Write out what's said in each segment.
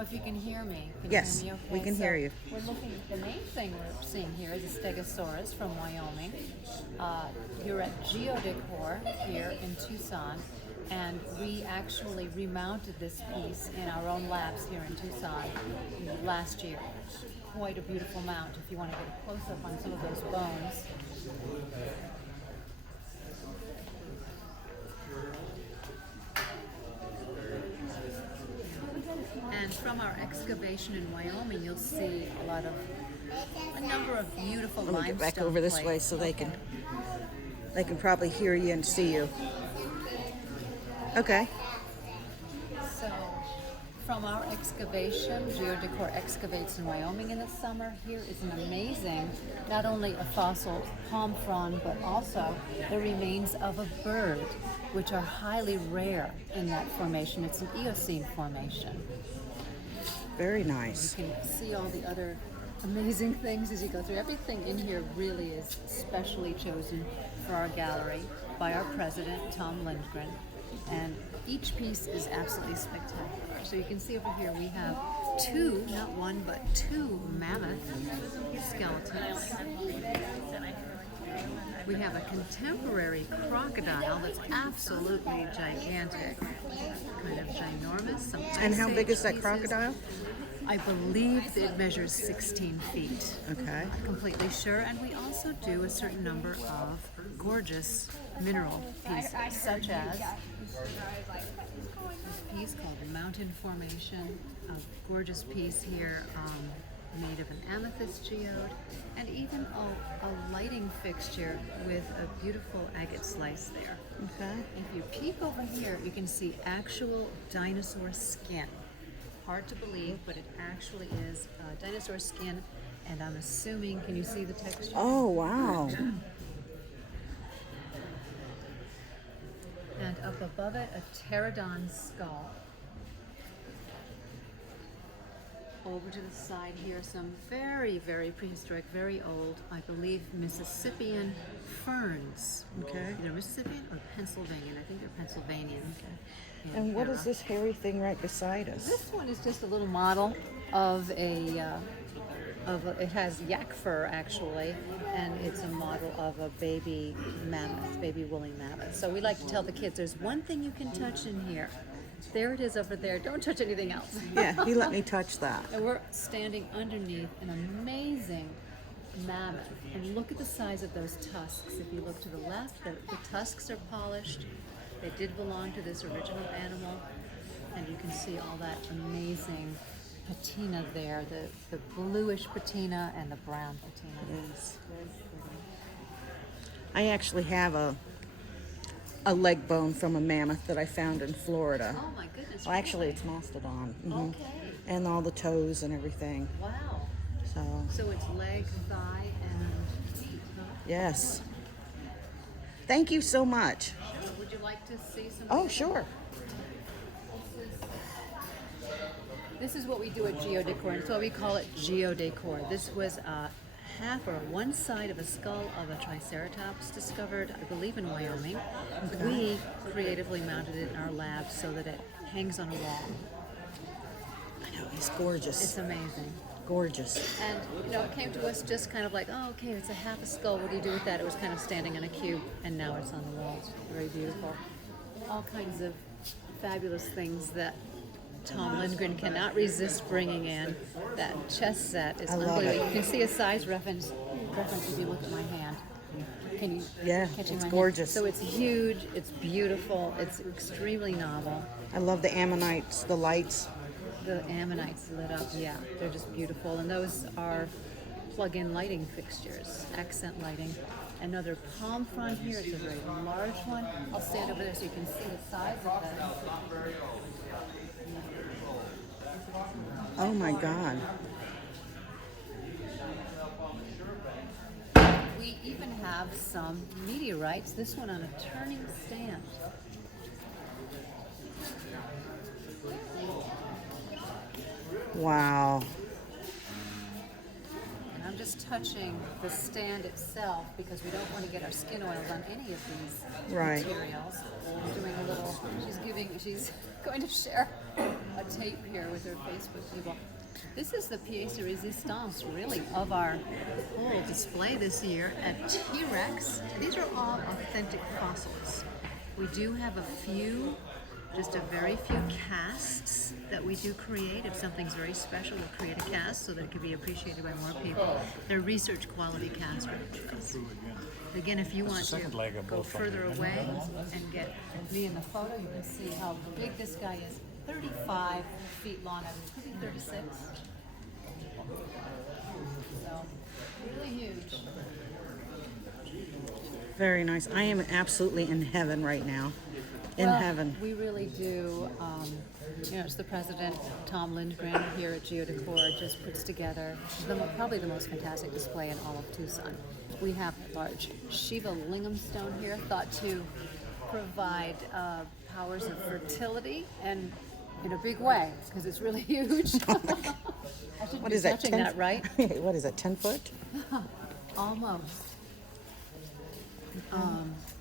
know if you can hear me. Can Yes, you hear me okay? we can hear you. We're looking. The main thing we're seeing here is a Stegosaurus from Wyoming. You're at GeoDecor here in Tucson, and we actually remounted this piece in our own labs here in Tucson last year. Quite a beautiful mount if you want to get a close up on some of those bones. And from our excavation in Wyoming, you'll see a number of beautiful Let me limestone get back over this plates. way so they can probably hear you and see you. Okay. So, from our excavation, GeoDecor excavates in Wyoming in the summer. Here is an amazing, not only a fossil palm frond, but also the remains of a bird, which are highly rare in that formation. It's an Eocene formation. Very nice. You can see all the other amazing things as you go through. Everything in here really is specially chosen for our gallery by our president, Tom Lindgren. And each piece is absolutely spectacular. So you can see over here we have two, not one, but two mammoth skeletons. We have a contemporary crocodile that's absolutely gigantic, kind of ginormous. Some And how Ice big Age is that pieces. crocodile? I believe it measures 16 feet. Okay. Not completely sure. And we also do a certain number of gorgeous mineral pieces, such as this piece called the Mountain Formation, a gorgeous piece here made of an amethyst geode, and even a lighting fixture with a beautiful agate slice there. Okay. If you peek over here, you can see actual dinosaur skin. Hard to believe, but it actually is dinosaur skin, and I'm assuming, can you see the texture? Oh, wow. And up above it, a pterodon skull. Over to the side here, some very, very prehistoric, very old, I believe, Mississippian ferns. Okay. Either Mississippian or Pennsylvanian. I think they're Pennsylvanian. in And what era. is this hairy thing right beside us? This one is just a little model of it has yak fur actually, and it's a model of a baby mammoth, baby woolly mammoth. So we like to tell the kids there's one thing you can touch in here. There it is over there. Don't touch anything else. Yeah, he let me touch that. And we're standing underneath an amazing mammoth. And look at the size of those tusks. If you look to the left, the tusks are polished. They did belong to this original animal. And you can see all that amazing patina there, the bluish patina and the brown patina. Yes. Very pretty. I actually have a leg bone from a mammoth that I found in Florida. Oh my goodness. Well, actually, it's mastodon. Mhm. Okay. And all the toes and everything. Wow. So, So it's leg, thigh, and feet, huh? yes. Thank you so much. Would you like to see some? Oh, sure. This is what we do at GeoDecor, and so we call it GeoDecor. This was half or one side of a skull of a Triceratops discovered, I believe, in Wyoming. We creatively mounted it in our lab so that it hangs on a wall. I know, it's gorgeous. It's amazing. Gorgeous. And, it came to us just kind of like, oh, okay, it's a half a skull. What do you do with that? It was kind of standing on a cube, and now it's on the wall. It's very beautiful. All kinds of fabulous things that Tom Lindgren cannot resist bringing in. That chess set is I love unbelievable. it. You can see a size reference if you look at my hand. Can you Yeah, catch it's my gorgeous. Hand? So it's huge, it's beautiful, it's extremely novel. I love the ammonites, the lights. The ammonites lit up, yeah, they're just beautiful. And those are plug-in lighting fixtures, accent lighting. Another palm frond here, it's a very large one. I'll stand over there so you can see the size of this. Oh my God. We even have some meteorites, this one on a turning stand. Wow. And I'm just touching the stand itself because we don't want to get our skin oils on any of these Right. materials. She's doing a little, she's going to share a tape here with our Facebook people. This is the pièce de résistance, really, of our whole display this year at T-Rex. These are all authentic fossils. We do have a few, just a very few casts that we do create. If something's very special, we'll create a cast so that it can be appreciated by more people. They're research quality cast replicas. Again, if you want to go further away and get me in the photo, you can see how big this guy is. 35 feet long, I mean, it could be 36. So, really huge. Very nice. I am absolutely in heaven right now. In heaven. We really do. It's the president, Tom Lindgren, here at GeoDecor, just puts together probably the most fantastic display in all of Tucson. We have a large Shiva lingam stone here, thought to provide powers of fertility, and in a big way, because it's really huge. I should What be is that? touching that, right? What is that, 10 foot? Almost.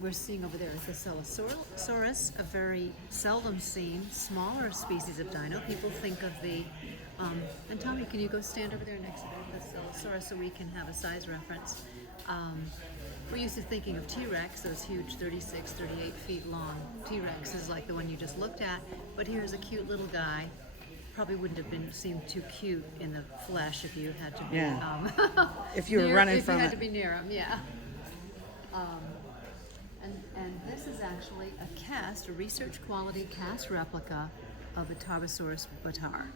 We're seeing over there is the Celosaurus, a very seldom seen, smaller species of dino. People think of the, and Tommy, can you go stand over there next to the Celosaurus so we can have a size reference? We're used to thinking of T-Rex, those huge 36, 38 feet long T-Rex is like the one you just looked at, but here's a cute little guy. Probably wouldn't have seemed too cute in the flesh if you had to be, if you were running from it. If you had to be near him, yeah. And this is actually a cast, a research quality cast replica of a Tarbosaurus bataar.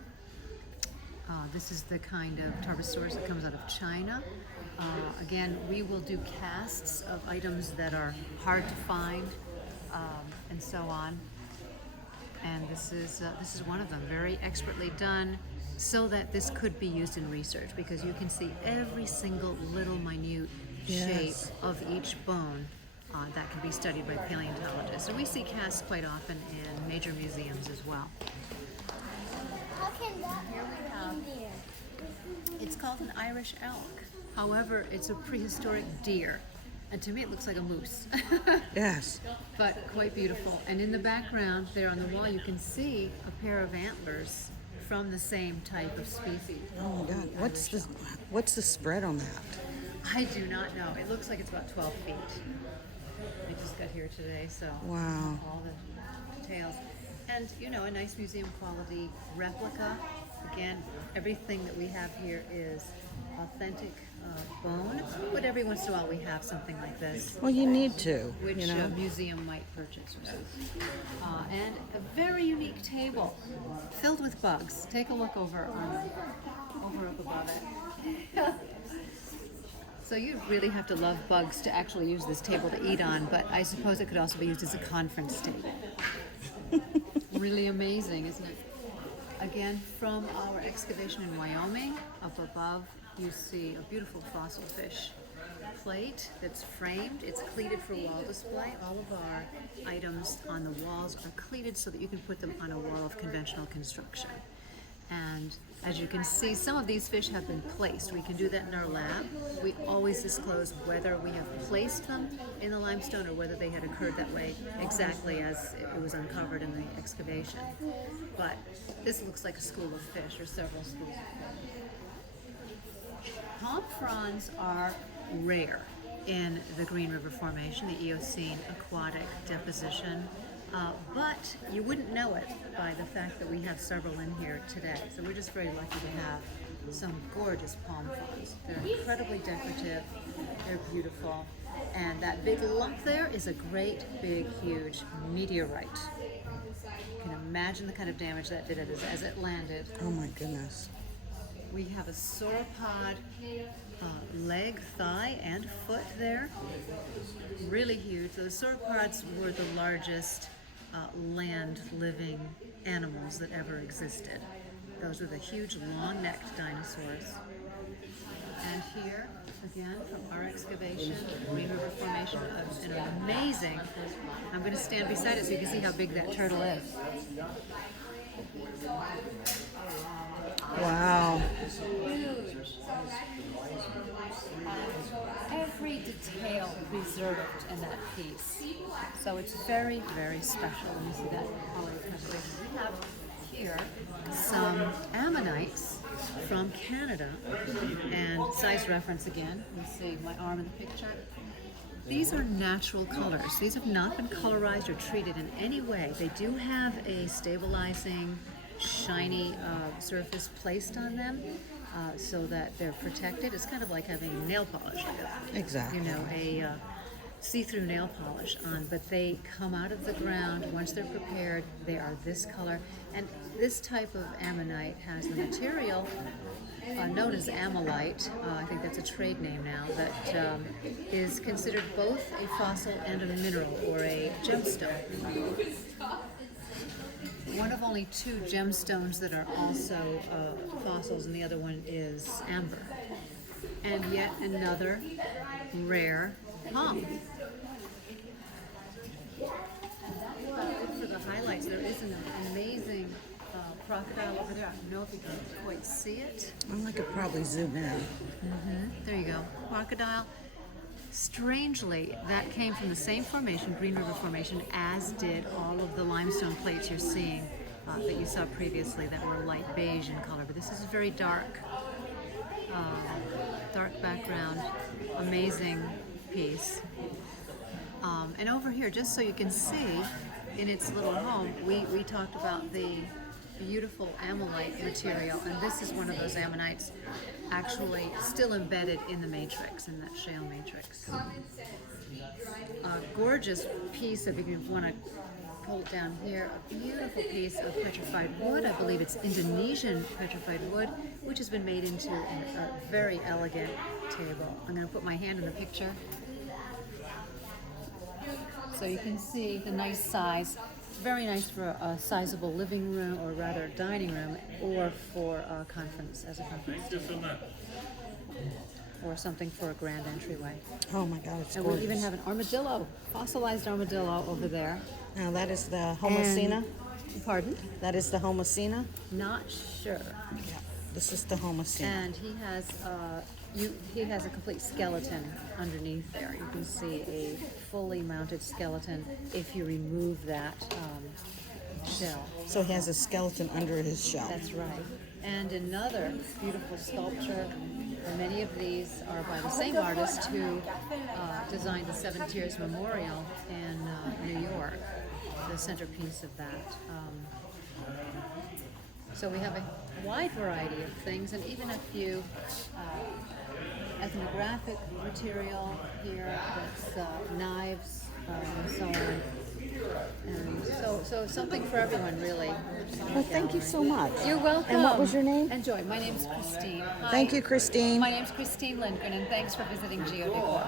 This is the kind of Tarbosaurus that comes out of China. Again, we will do casts of items that are hard to find, and so on. And this is one of them, very expertly done, so that this could be used in research, because you can see every single little minute shape of each bone that can be studied by paleontologists. And we see casts quite often in major museums as well. How can that Here we have, be it's called an Irish elk. However, it's a prehistoric deer. And to me it looks like a moose. Yes. But quite beautiful. And in the background there on the wall you can see a pair of antlers from the same type of species. Oh my God. What's the spread on that? I do not know. It looks like it's about 12 feet. I just got here today, so Wow. all the details. And a nice museum quality replica. Again, everything that we have here is authentic bone, but every once in a while we have something like this, Well, you need to, which a museum might purchase. And a very unique table filled with bugs. Take a look over up above it. So you really have to love bugs to actually use this table to eat on, but I suppose it could also be used as a conference table. Really amazing, isn't it? Again, from our excavation in Wyoming, up above, you see a beautiful fossil fish plate that's framed. It's cleated for wall display. All of our items on the walls are cleated so that you can put them on a wall of conventional construction. And as you can see, some of these fish have been placed. We can do that in our lab. We always disclose whether we have placed them in the limestone or whether they had occurred that way exactly as it was uncovered in the excavation. But this looks like a school of fish, or several schools of fish. Palm fronds are rare in the Green River Formation, the Eocene aquatic deposition. But you wouldn't know it by the fact that we have several in here today. So we're just very lucky to have some gorgeous palm fronds. They're incredibly decorative, they're beautiful, and that big lump there is a great, big, huge meteorite. You can imagine the kind of damage that did as it landed. Oh my goodness. We have a sauropod leg, thigh, and foot there. Really huge. So the sauropods were the largest land-living animals that ever existed. Those were the huge, long-necked dinosaurs. And here, again, from our excavation, Green River Formation, an amazing, I'm going to stand beside it so you can see how big that turtle is. Wow. Huge. Every detail preserved in that piece. So it's very, very special. When you see that color preservation. We have here some ammonites from Canada, and size reference again. You see my arm in the picture. These are natural colors. These have not been colorized or treated in any way. They do have a stabilizing, shiny surface placed on them so that they're protected. It's kind of like having nail polish, Exactly. you know, a see-through nail polish on, but they come out of the ground once they're prepared. They are this color, and this type of ammonite has the material known as ammonite. I think that's a trade name now. That is considered both a fossil and a mineral, or a gemstone. One of only 2 gemstones that are also fossils, and the other one is amber. And yet another rare palm. For the highlights, there is an amazing crocodile over there. I don't know if you can quite see it. I could probably zoom in. There you go. Crocodile. Strangely, that came from the same formation, Green River Formation, as did all of the limestone plates you're seeing that you saw previously that were light beige in color. But this is a very dark, dark background, amazing piece. And over here, just so you can see, in its little home, we talked about the beautiful ammonite material, and this is one of those ammonites actually still embedded in the matrix, in that shale matrix. A gorgeous piece of, if you want to pull it down here, a beautiful piece of petrified wood. I believe it's Indonesian petrified wood, which has been made into a very elegant table. I'm going to put my hand in the picture so you can see the nice size. Very nice for a sizable living room, or rather dining room, or for a conference, as a conference table, or something for a grand entryway. Oh my God, it's And gorgeous. we even have an armadillo, fossilized armadillo over there. Now that is the Homocena. Pardon? That is the Homocena. Not sure. Yeah. This is the Homocena. And he has a complete skeleton underneath there. You can see a fully mounted skeleton if you remove that shell. So he has a skeleton under his shell. That's right. And another beautiful sculpture. Many of these are by the same artist who designed the Seven Tiers Memorial in New York, the centerpiece of that. So we have a wide variety of things, and even a few ethnographic material here. That's knives and so on. And so something for everyone, really. Well, thank you so much. You're welcome. And what was your name? Enjoy. My name's Christine. Hi. Thank you, Christine. My name's Christine Lindgren, and thanks for visiting GeoDecor.